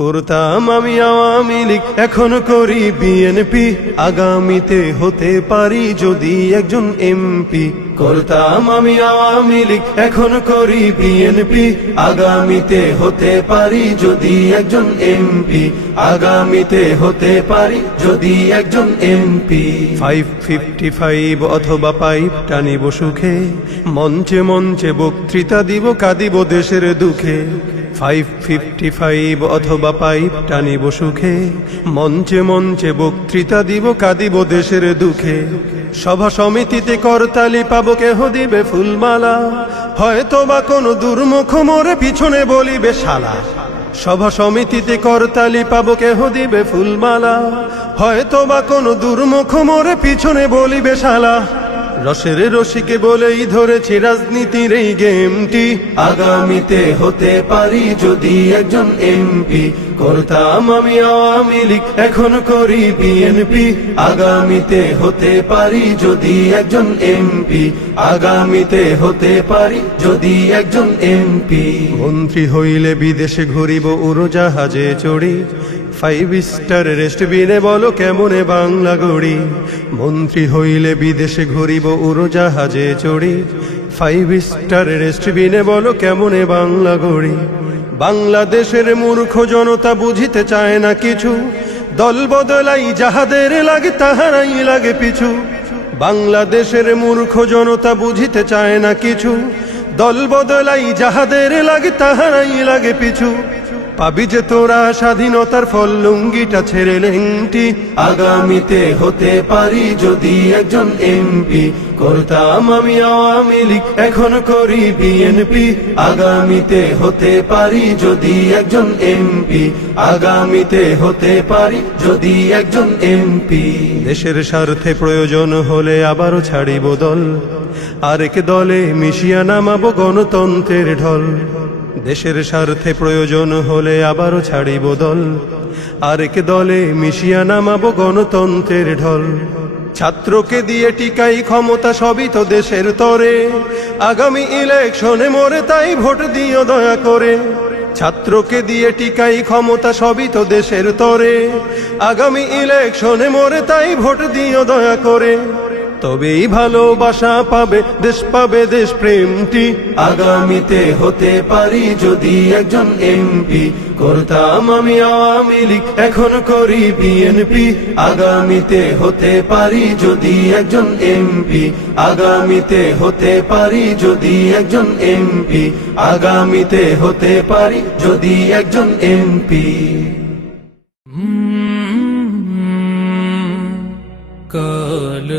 করতাম আমি আওয়ামী লীগ, এখন করি বিএনপি, আগামীতে হতে পারি যদি একজন এমপি। করতাম আমি আওয়ামী লীগ, এখন করি বিএনপি, আগামীতে হতে পারি যদি একজন এমপি, আগামীতে হতে পারি যদি একজন এমপি। 555 অথবা পাইপ টানিব সুখে, মঞ্চে মঞ্চে বক্তৃতা দিব, কাঁদিব দেশের দুঃখে। 555 অথবা পাইপ টানিব সুখে, মঞ্চে মঞ্চে বক্তৃতা দিব, কাঁদিব দেশের দুঃখে। সভা সমিতিতে করতালি পাবো, কেহ দিবে ফুলমালা, হয়তো বা কোনো দুর্মুখ মোরে পিছনে বলিবে শালা। সভা সমিতিতে করতালি পাবো, কেহ দিবে ফুলমালা, হয়তো বা কোনো দুর্মুখ মোরে পিছনে বলিবে শালা। রসের রসিকে বলেই ধরেছি রাজনীতির এই গেমটি, আগামীতে হতে পারি যদি একজন এমপি। করতাম আমি আওয়ামী লীগ, এখন করি বিএনপি, আগামীতে হতে পারি যদি একজন এমপি, আগামীতে হতে পারি যদি একজন এমপি। মন্ত্রী হইলে বিদেশে ঘুরিব উড়োজাহাজে চড়ি, 5 স্টার রেস্টবিনে বলো কেমনে বাংলা গড়ি। মন্ত্রী হইলে বিদেশে ঘুরিব উড়োজাহাজে চড়ি, 5 স্টার রেস্টবিনে বলো কেমনে বাংলা গড়ি। বাংলাদেশের মূর্খ জনতা বুঝিতে চায় না কিছু, দল বদলাই যাহাদের লাগে তাহারাই লাগে পিছু। বাংলাদেশের মূর্খ জনতা বুঝিতে চায় না কিছু, দল বদলাই যাহাদের লাগে তাহারাই লাগে পিছু। পাবি যে তোরা স্বাধীনতার ফল, লুঙ্গিটা ছেড়ে লেংটি, আগামীতে হতে পারি যদি একজন এমপি। করতাম আমি আওয়ামী লীগ, এখন করি বিএনপি, আগামীতে হতে পারি যদি একজন এমপি, আগামীতে হতে পারি যদি একজন এমপি। দেশের স্বার্থে প্রয়োজন হলে আবারও ছাড়িব দল, আরেক দলে মিশিয়া নামাবো গণতন্ত্রের ঢল। দেশের স্বার্থে প্রয়োজন হলে আবারও ছাড়িব দল, আরেক দলে মিশিয়া নামাবো গণতন্ত্রের ঢল। ছাত্রকে দিয়ে টিকাই ক্ষমতা, সবই তো দেশের তরে, আগামী ইলেকশনে মোরে তাই ভোট দিও দয়া করে। ছাত্রকে দিয়ে টিকাই ক্ষমতা, সবই তো দেশের তরে, আগামী ইলেকশনে মোরে তাই ভোট দিও দয়া করে। তবেই ভালোবাসা পাবে দেশ, পাবে দেশ প্রেমটি, আগামীতে হতে পারি যদি একজন এমপি। করতাম আমি আওয়ামী লীগ, এখন করি বিএনপি, আগামীতে হতে পারি যদি একজন এমপি, আগামীতে হতে পারি যদি একজন এমপি, আগামীতে হতে পারি যদি একজন এমপি। কাল